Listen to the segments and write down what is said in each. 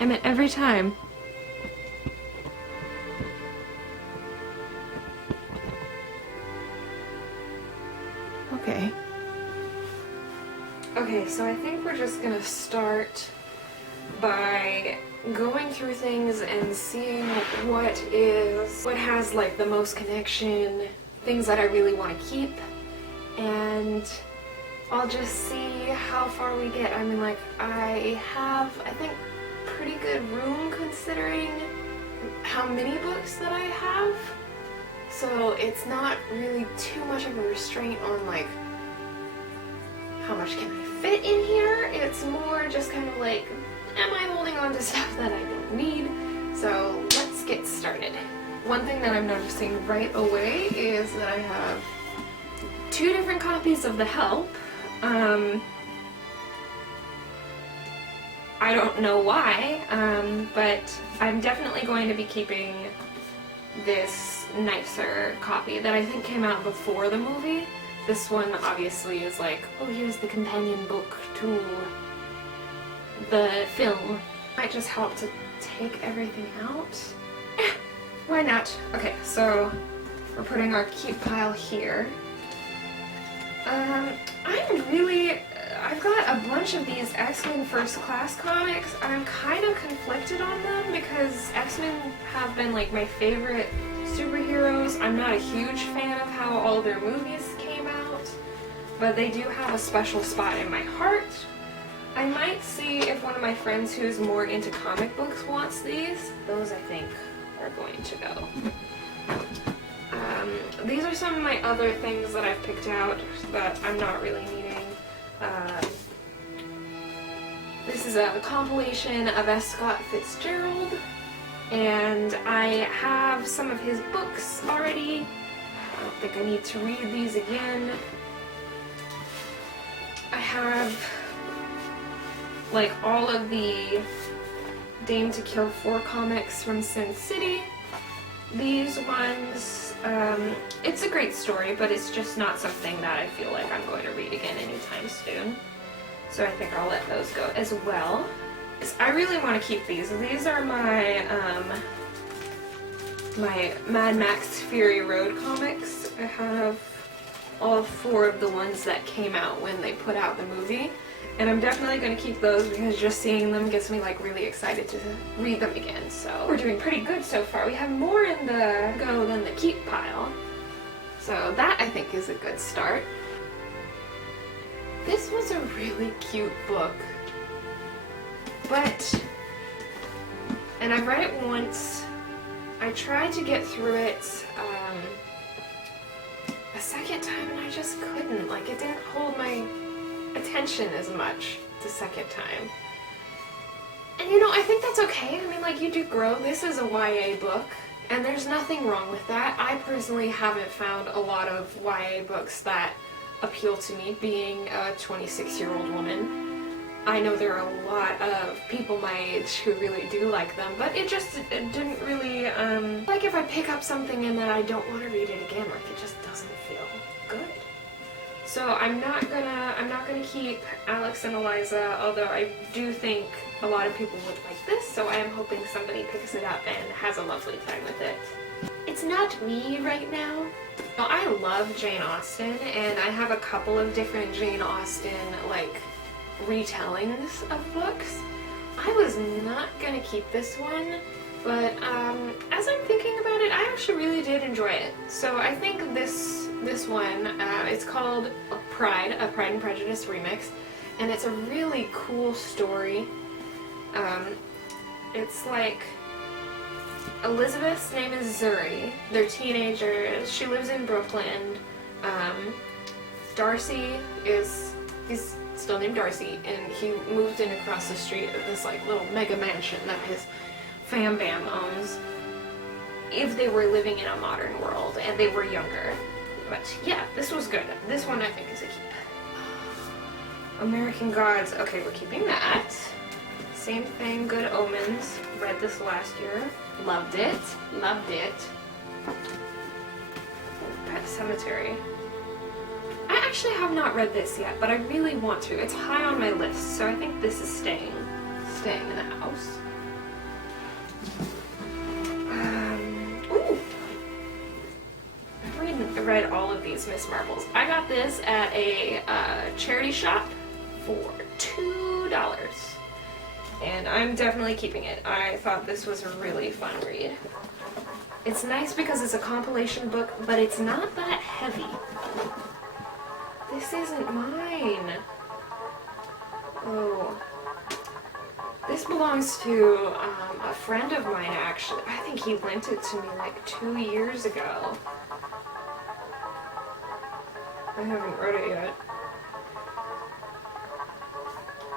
Emmett, every time. Okay. Okay, so I think we're just gonna start by going through things and seeing what has like the most connection, things that I really want to keep, and I'll just see how far we get. I mean, like, I have, I think, pretty good room considering how many books that I have, so it's not really too much of a restraint on like how much can I fit in here. It's more just kind of like, am I holding on to stuff that I don't need? So let's get started. One thing that I'm noticing right away is that I have 2 different copies of The Help. I don't know why, but I'm definitely going to be keeping this nicer copy that I think came out before the movie. This one obviously is like, oh, here's the companion book to the film. Might just help to take everything out. Why not? Okay, so we're putting our keep pile here. I've got a bunch of these X-Men First Class comics. I'm kind of conflicted on them because X-Men have been like my favorite superheroes. I'm not a huge fan of how all their movies came out, but they do have a special spot in my heart. I might see if one of my friends who's more into comic books wants these. Those, I think, are going to go. These are some of my other things that I've picked out that I'm not really needing. This is a compilation of S. Scott Fitzgerald, and I have some of his books already. I don't think I need to read these again. I have like all of the Dame to Kill 4 comics from Sin City. These ones, it's a great story, but it's just not something that I feel like I'm going to read again anytime soon. So I think I'll let those go as well. I really want to keep these. These are my, my Mad Max Fury Road comics. I have all 4 of the ones that came out when they put out the movie. And I'm definitely going to keep those because just seeing them gets me like really excited to read them again. So we're doing pretty good so far. We have more in the go than the keep pile. So that I think is a good start. This was a really cute book. And I've read it once. I tried to get through it a second time and I just couldn't. Like, it didn't hold my attention as much the second time. And you know, I think that's okay. I mean, like, you do grow. This is a YA book, and there's nothing wrong with that. I personally haven't found a lot of YA books that appeal to me, being a 26-year-old woman. I know there are a lot of people my age who really do like them, but it didn't really, like if I pick up something and then I don't want to read it again, like it just doesn't feel good. So I'm not gonna keep Alex and Eliza, although I do think a lot of people would like this, so I am hoping somebody picks it up and has a lovely time with it. It's not me right now. Well, I love Jane Austen, and I have a couple of different Jane Austen, like, retellings of books. I was not gonna keep this one, but as I'm thinking about it, I actually really did enjoy it. So I think this one, it's called a Pride and Prejudice remix, and it's a really cool story. It's like Elizabeth's name is Zuri. They're teenagers. She lives in Brooklyn. Darcy he's still named Darcy, and he moved in across the street of this like little mega mansion that his fam bam owns. If they were living in a modern world and they were younger. But yeah, this was good. This one I think is a keep. American Gods. Okay, we're keeping that. Same thing, Good Omens. Read this last year. Loved it. Loved it. Pet Cemetery. I actually have not read this yet, but I really want to. It's high on my list, so I think this is staying in the house. Princess Miss Marbles. I got this at a charity shop for $2. And I'm definitely keeping it. I thought this was a really fun read. It's nice because it's a compilation book, but it's not that heavy. This isn't mine. Oh. This belongs to a friend of mine, actually. I think he lent it to me like 2 years ago. I haven't read it yet.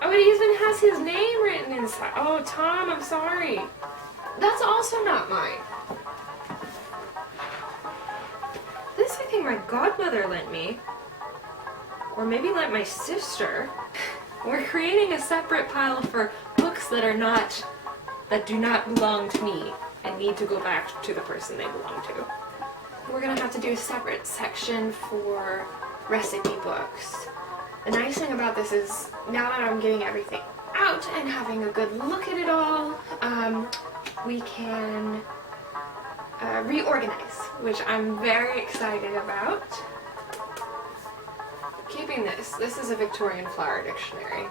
Oh, it even has his name written inside. Oh, Tom, I'm sorry. That's also not mine. This I think my godmother lent me. Or maybe lent my sister. We're creating a separate pile for books that do not belong to me and need to go back to the person they belong to. We're gonna have to do a separate section for recipe books. The nice thing about this is, now that I'm getting everything out and having a good look at it all, we can reorganize, which I'm very excited about. Keeping this. This is a Victorian flower dictionary.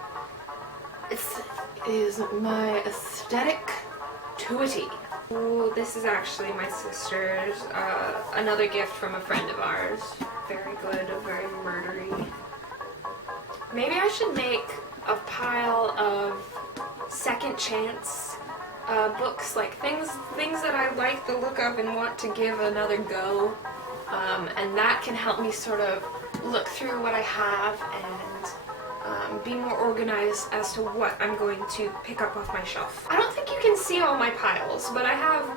It is my aesthetic to a T. Oh, this is actually my sister's, another gift from a friend of ours. Very good, very murdery. Maybe I should make a pile of second chance books, like things that I like the look of and want to give another go, and that can help me sort of look through what I have and be more organized as to what I'm going to pick up off my shelf. I don't think you can see all my piles, but I have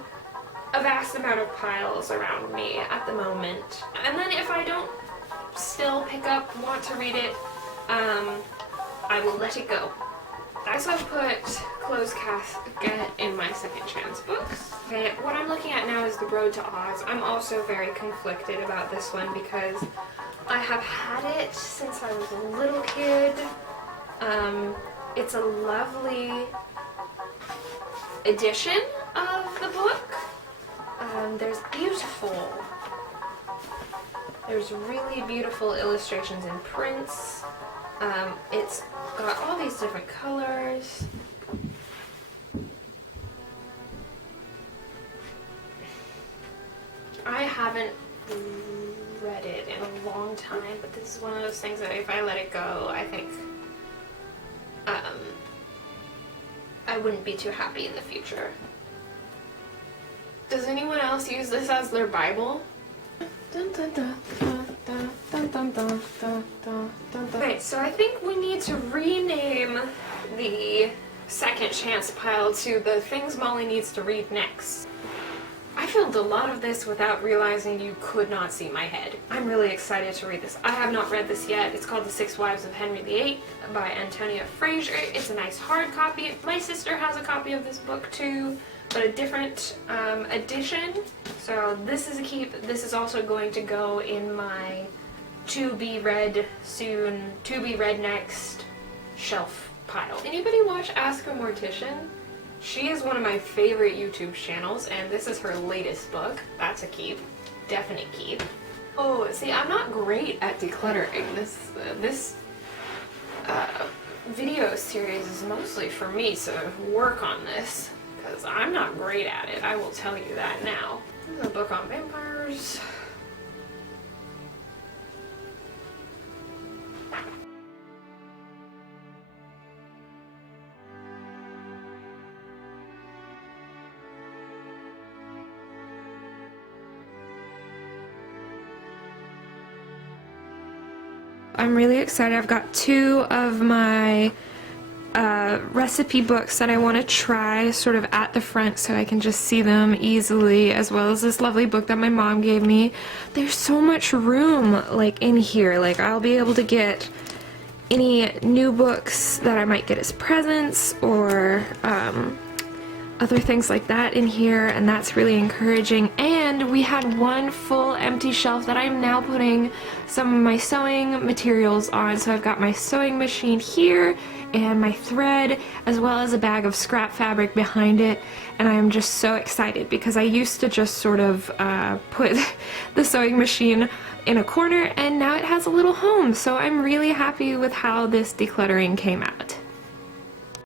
a vast amount of piles around me at the moment. And then if I don't still want to read it, I will let it go. I also put Closed Casket in my second chance books. Okay, what I'm looking at now is The Road to Oz. I'm also very conflicted about this one because I have had it since I was a little kid. It's a lovely edition of the book. There's really beautiful illustrations and prints. It's got all these different colors. I haven't read it in a long time, but this is one of those things that if I let it go, I think I wouldn't be too happy in the future. Does anyone else use this as their Bible? Okay, so I think we need to rename the second chance pile to the things Molly needs to read next. I filmed a lot of this without realizing you could not see my head. I'm really excited to read this. I have not read this yet. It's called The Six Wives of Henry VIII by Antonia Fraser. It's a nice hard copy. My sister has a copy of this book too, but a different edition. So this is a keep. This is also going to go in my to be read soon, to be read next shelf pile. Anybody watch Ask a Mortician? She is one of my favorite YouTube channels, and this is her latest book. That's a keep. Definite keep. Oh, see, I'm not great at decluttering. This video series is mostly for me to work on this, because I'm not great at it. I will tell you that now. This is a book on vampires. I'm really excited. I've got 2 of my recipe books that I want to try sort of at the front so I can just see them easily, as well as this lovely book that my mom gave me. There's so much room like in here. Like I'll be able to get any new books that I might get as presents or other things like that in here, and that's really encouraging. And we had one full empty shelf that I'm now putting some of my sewing materials on. So I've got my sewing machine here and my thread, as well as a bag of scrap fabric behind it. And I am just so excited because I used to just sort of put the sewing machine in a corner, and now it has a little home. So I'm really happy with how this decluttering came out.